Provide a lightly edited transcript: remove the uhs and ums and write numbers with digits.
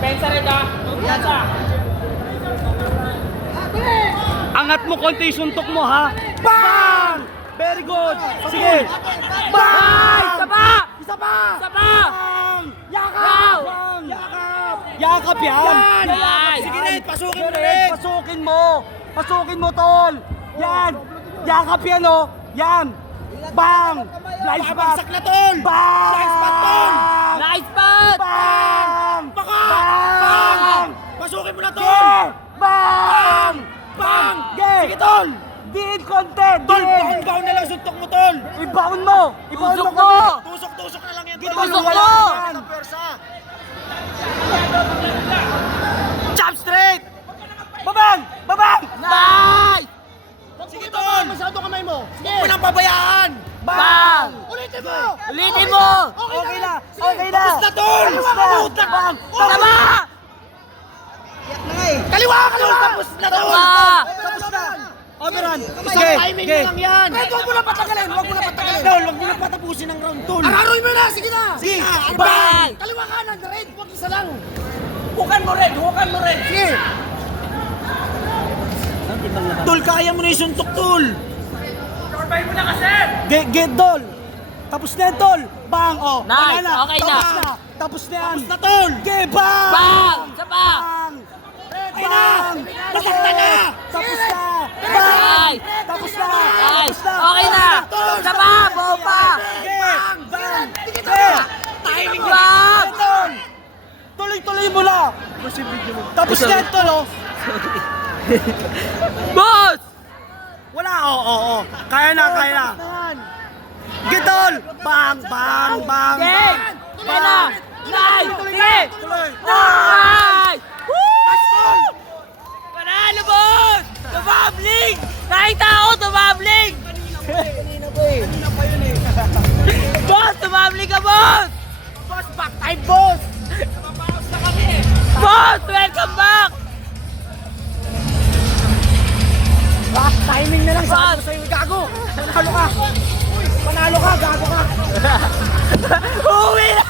Depensa rin ka. Depensa. Angat mo konti yung suntok mo, ha? Bang! Very good. Sige. Bang! Isa pa! Isa pa! Isa pa! Bang! Yakap! Wow! Bang! Yakap! Yakap yan! Yan! Sige, Red. Pasukin mo, Red. Pasukin mo. Pasukin mo, tol. Yan. Yakap yan, oh. Yan. Bang! Blind spot. Babagsak na, tol. Bang! Blind spot, tol. Nice spot! Bang! Baka! Bang! Pasukin mo na, tol! Ge! Bang! Bang! Ge! Sige, tol! Diin konti! Tol, Diin! baon na lang suntok mo, tol! Ibaon mo! Ibaon Tusok mo! mo! Tusok-tusok na lang yan, Gito, tol! Tusok wala mo! yan. Ang pwersa! Jump straight! Babang! Babang! Nice! Sige, tol! Masyado kamay mo. Huwag mo nang pabayaan! Bang! Ulitin mo! Ulitin mo! Okay na! Okay na! Tapos na, tol! Tapos na! Puta! Bang! Tama! Kaliwa! Kaliwa! Tapos na, tol! Tama! Tapos na! Overrun! Isang timing na lang yan! Red, huwag mo na patagalin! Huwag mo na patagalin! Tol, huwag mo na patapusin ang round, tol! Araroy mo na! Sige na! Sige! Bang! Kaliwa kanan, Red! Huwag isa lang! Hukan mo rin! Hukan mo rin! Sige! Tol, kaya mo na yung suntok, tol! Torbay mo na kasi! Get dol! Tapos na yan, tol! Bang! Oh! Nice, wala okay na. Tapos na! Tapos na yan! Tapos na, tol! Ge! Bang! Bang! Isa pa! Bang! Ay na! Nasaktan na! Tapos na! Bang! Nice! Tapos na! Nice! Tapos na! Okay na! Isa pa! Buo pa! Ge! Bang! Ge! Timing na! Bang! Tol! Tuloy-tuloy mo lang! Tapos na yan, tol, oh! Boss! Wala, oo. Kaya na, kaya na. Gitol! Bang, bang, bang, Game! bang! Tuloy na! Nice! Sige! Tuloy! Nice! Woo! Panalo, boss! Tumabling! Nakita ako, tumabling! Boss, tumabling ka, boss! Boss, back time, boss! Boss, welcome back! Back timing na lang, sabi Boss! ko sa'yo, gago! Panalo ka! Panalo ka, gago ka! Uwi na!